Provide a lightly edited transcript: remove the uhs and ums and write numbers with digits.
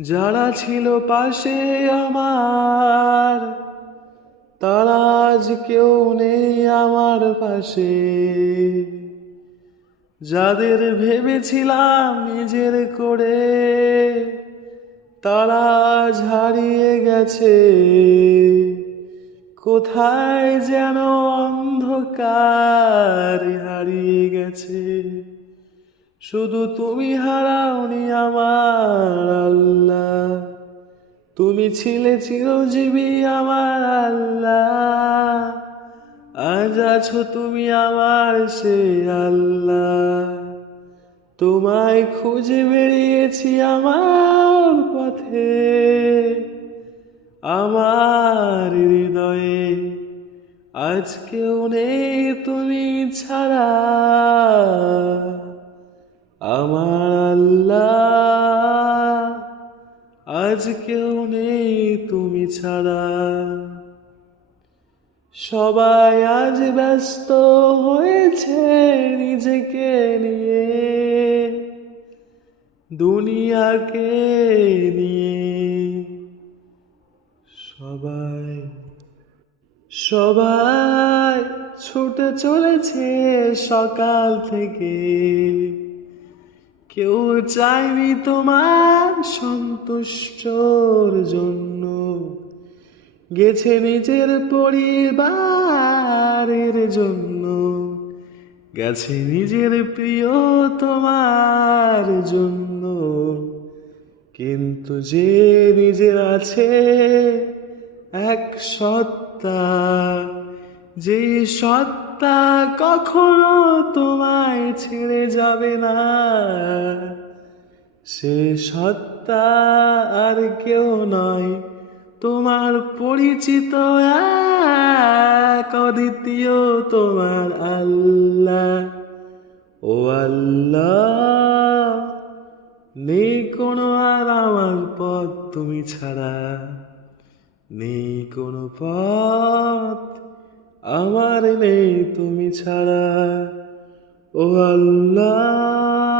যারা ছিল পাশে আমার, তারা আজ কেউ নেই আমার পাশে। যাদের ভেবেছিলাম নিজের করে, তারা আজ হারিয়ে গেছে। কোথায় যেন অন্ধকার হারিয়ে গেছে। শুধু তুমি হারাওনি আমার আল্লাহ, তুমি ছিলে চিরজীবী আমার আল্লাহ। আজ আছো তুমি আমার সে আল্লাহ, তোমায় খুঁজে বেরিয়েছি আমার পথে। আমার হৃদয়ে আজ কেউ নেই তুমি ছাড়া, আমার আল্লাহ আজ কেউ নেই তুমি ছাড়া। সবাই আজ ব্যস্ত হয়েছে নিজেকে নিয়ে, দুনিয়াকে নিয়ে। সবাই সবাই ছুটে চলেছে সকাল থেকে। কেউ চায়নি তোমার সন্তুষ্টর জন্য, গেছে নিজের পরিবারের জন্য, গেছে নিজের প্রিয় তোমার জন্য। কিন্তু যে নিজের আছে এক সত্তা, যে সত্তা কখনো তোমায় ছেড়ে যাবে না, সে সত্তা আর কেউ নয়, তোমার পরিচিত এক অদ্বিতীয় তোমার আল্লাহ। ও আল্লাহ, নেই কোনো আর আমার পথ তুমি ছাড়া, নেই কোনো পথ আমার নেই তুমি ছাড়া। ও আল্লাহ।